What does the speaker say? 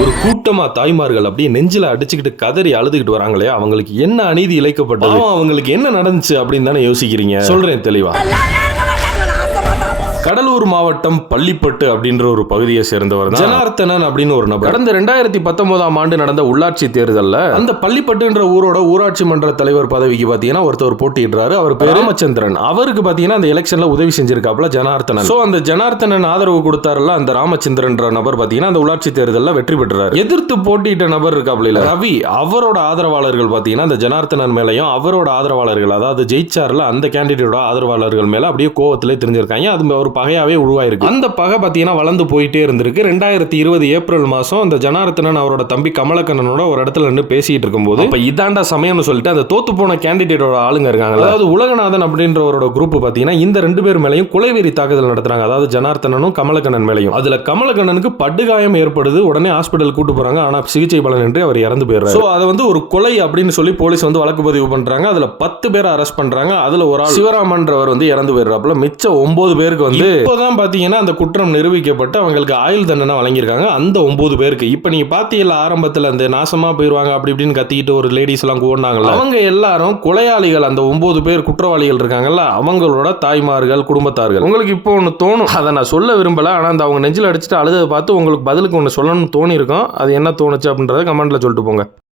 ஒரு கூட்டமா தாய்மார்கள் அப்படியே நெஞ்சில அடிச்சுக்கிட்டு கதறி அழுதுகிட்டு வராங்களே, அவங்களுக்கு என்ன அநீதி இழைக்கப்பட்டது, அவங்களுக்கு என்ன நடந்துச்சு அப்படின்னு தானே யோசிக்கிறீங்க. சொல்றேன் தெளிவா. கடலூர் மாவட்டம் பள்ளிப்பட்டு அப்படின்ற ஒரு பகுதியை சேர்ந்தவர் தான் ஜனார்த்தனன் அப்படின்னு ஒரு நபர். கடந்த 2019ஆம் ஆண்டு நடந்த உள்ளாட்சி தேர்தல்ல அந்த பள்ளிப்பட்டுன்ற ஊரோட ஊராட்சி மன்ற தலைவர் பதவிக்கு பாத்தீங்கன்னா ஒருத்தர் போட்டியிடுறாரு. அவர் பேர் ராமச்சந்திரன். அவருக்கு பாத்தீங்கன்னா அந்த எலெக்ஷன்ல உதவி செஞ்சிருக்காப்ல ஜனார்த்தனன். சோ அந்த ஜனார்த்தனன் ஆதரவு கொடுத்தாருல அந்த ராமச்சந்திரன்ற நபர் பாத்தீங்கன்னா அந்த உள்ளாட்சி தேர்தல்ல வெற்றி பெற்றாரு. எதிர்த்து போட்டியிட்ட நபர் இருக்காப்ல ரவி, அவரோட ஆதரவாளர்கள் பாத்தீங்கன்னா அந்த ஜனார்த்தனன் மேலையும் அவரோட ஆதரவாளர்கள், அதாவது ஜெயிச்சார்ல அந்த கேண்டிடேட்டோட ஆதரவாளர்கள் மேல அப்படியே கோவத்திலே தெரிஞ்சிருக்காங்க. அது ஒரு பகையாவே உருவாயிருக்கு. அந்த பகை பாத்தீங்கன்னா வளர்ந்து போயிட்டே இருந்திருக்கு. 2020 ஏப்ரல் மாசம் அந்த ஜனார்த்தனன் அவரோட தம்பி கமலக்கண்ணனோட ஒரு இடத்துல நின்று பேசிட்டு இருக்கும்போது அப்ப இதாண்டா சமயம்னு சொல்லிட்டு அந்த தோத்து போன கேண்டிடேட்டோட ஆளுங்க இருக்காங்க, அதாவது உலகநாதன் அப்படின்றவரோட குரூப் பாத்தீங்கன்னா இந்த ரெண்டு பேர் மேலையும் கொலைவெறி தாக்குதல் நடத்துறாங்க. அதாவது ஜனார்த்தனனும் கமலக்கண்ணன் மேலையும். அதுல கமலக்கண்ணனுக்கு படுகாயம் ஏற்படுது. உடனே ஹாஸ்பிட்டல் கூட்டு போறாங்க. ஆனா சிகிச்சை பலனின்றி அவர் இறந்து போயிடுறாரு. சோ அதை வந்து ஒரு கொலை அப்படின்னு சொல்லி போலீஸ் வந்து வழக்கு பதிவு பண்றாங்க. அதுல 10 பேரை அரெஸ்ட் பண்றாங்க. அதுல ஒரு ஆள் சிவராமன்றவர் வந்து இறந்து போயிடுறாப்புல. மிச்சம் 9 பேருக்கு வந்து இப்போதான் பாத்தீங்கன்னா அந்த குற்றம் நிரூபிக்கப்பட்டு அவங்களுக்கு ஆயுள் தண்டனை வழங்கியிருக்காங்க அந்த 9 பேருக்கு. இப்ப நீங்க பாத்தீங்களா ஆரம்பத்துல அந்த நாசமா போயிருவாங்க அப்படி இப்படின்னு கத்திக்கிட்டு ஒரு லேடிஸ் எல்லாம் கூடாங்கல்ல, அவங்க எல்லாரும் கொலையாளிகள். அந்த 9 பேர் குற்றவாளிகள் இருக்காங்கல்ல, அவங்களோட தாய்மார்கள், குடும்பத்தார்கள். உங்களுக்கு இப்போ ஒண்ணு தோணும், அதை நான் சொல்ல விரும்பல, ஆனா அந்த அவங்க நெஞ்சில் அடிச்சுட்டு அழுதை பார்த்து உங்களுக்கு பதிலுக்கு ஒண்ணு சொல்லணும்னு தோணி இருக்கும். அது என்ன தோணுச்சு அப்படின்றத கமெண்ட்ல சொல்லிட்டு போங்க.